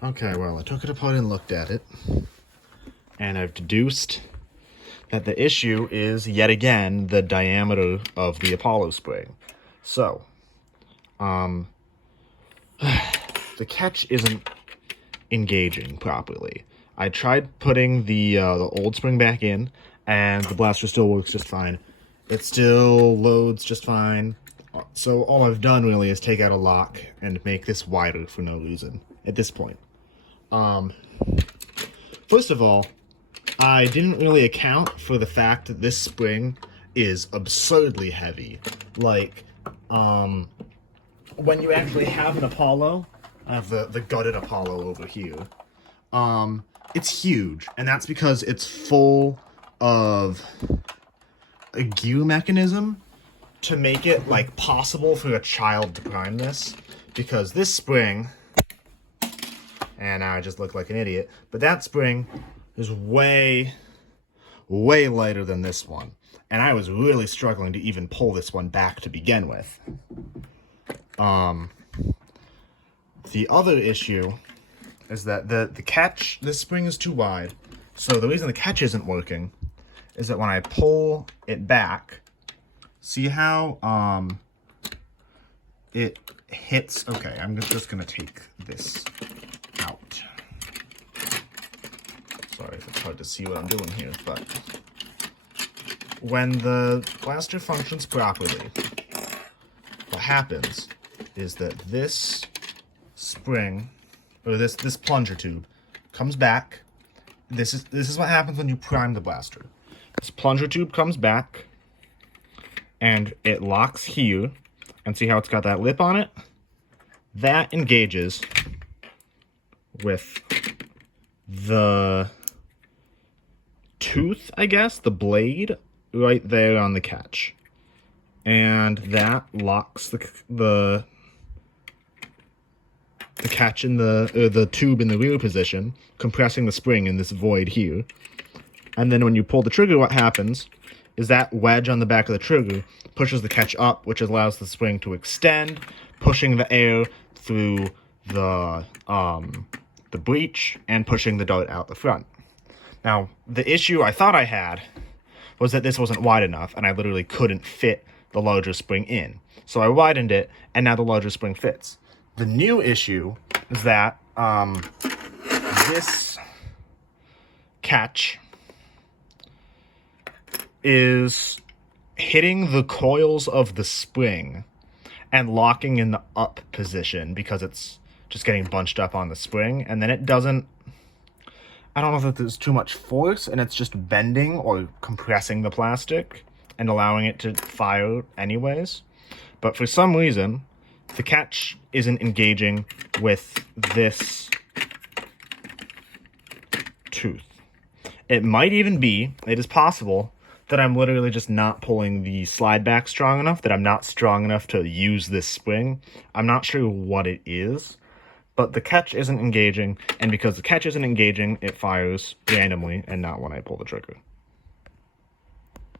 Okay, well, I took it apart and looked at it, and I've deduced that the issue is, yet again, the diameter of the Apollo spring. So, the catch isn't engaging properly. I tried putting the old spring back in, and the blaster still works just fine. It still loads just fine. So all I've done really is take out a lock and make this wider for no reason at this point. First of all, I didn't really account for the fact that this spring is absurdly heavy. Like, when you actually have an Apollo, I have the gutted Apollo over here, it's huge, and that's because it's full of a gear mechanism to make it, like, possible for a child to prime this, because this spring, and now I just look like an idiot, but that spring is way lighter than this one, and I was really struggling to even pull this one back to begin with. The other issue is that the catch, this spring is too wide, so the reason the catch isn't working is that when I pull it back, see how it hits. Okay, I'm just gonna take this out. Sorry if it's hard to see what I'm doing here, but when the blaster functions properly, what happens is that this spring, or this plunger tube, comes back. This is what happens when you prime the blaster. This plunger tube comes back, and it locks here, and see how it's got that lip on it? That engages with the tooth, I guess, the blade, right there on the catch. And that locks the catch in the tube in the rear position, compressing the spring in this void here. And then when you pull the trigger, what happens is that wedge on the back of the trigger pushes the catch up, which allows the spring to extend, pushing the air through the breech and pushing the dart out the front. Now, the issue I thought I had was that this wasn't wide enough, and I literally couldn't fit the larger spring in. So I widened it, and now the larger spring fits. The new issue is that this catch is hitting the coils of the spring and locking in the up position because it's just getting bunched up on the spring, and then it doesn't, I don't know if there's too much force and it's just bending or compressing the plastic and allowing it to fire anyways. But for some reason, the catch isn't engaging with this tooth. It might even be, it is possible, that I'm literally just not pulling the slide back strong enough, that I'm not strong enough to use this spring. I'm not sure what it is, but the catch isn't engaging, and because the catch isn't engaging, it fires randomly and not when I pull the trigger.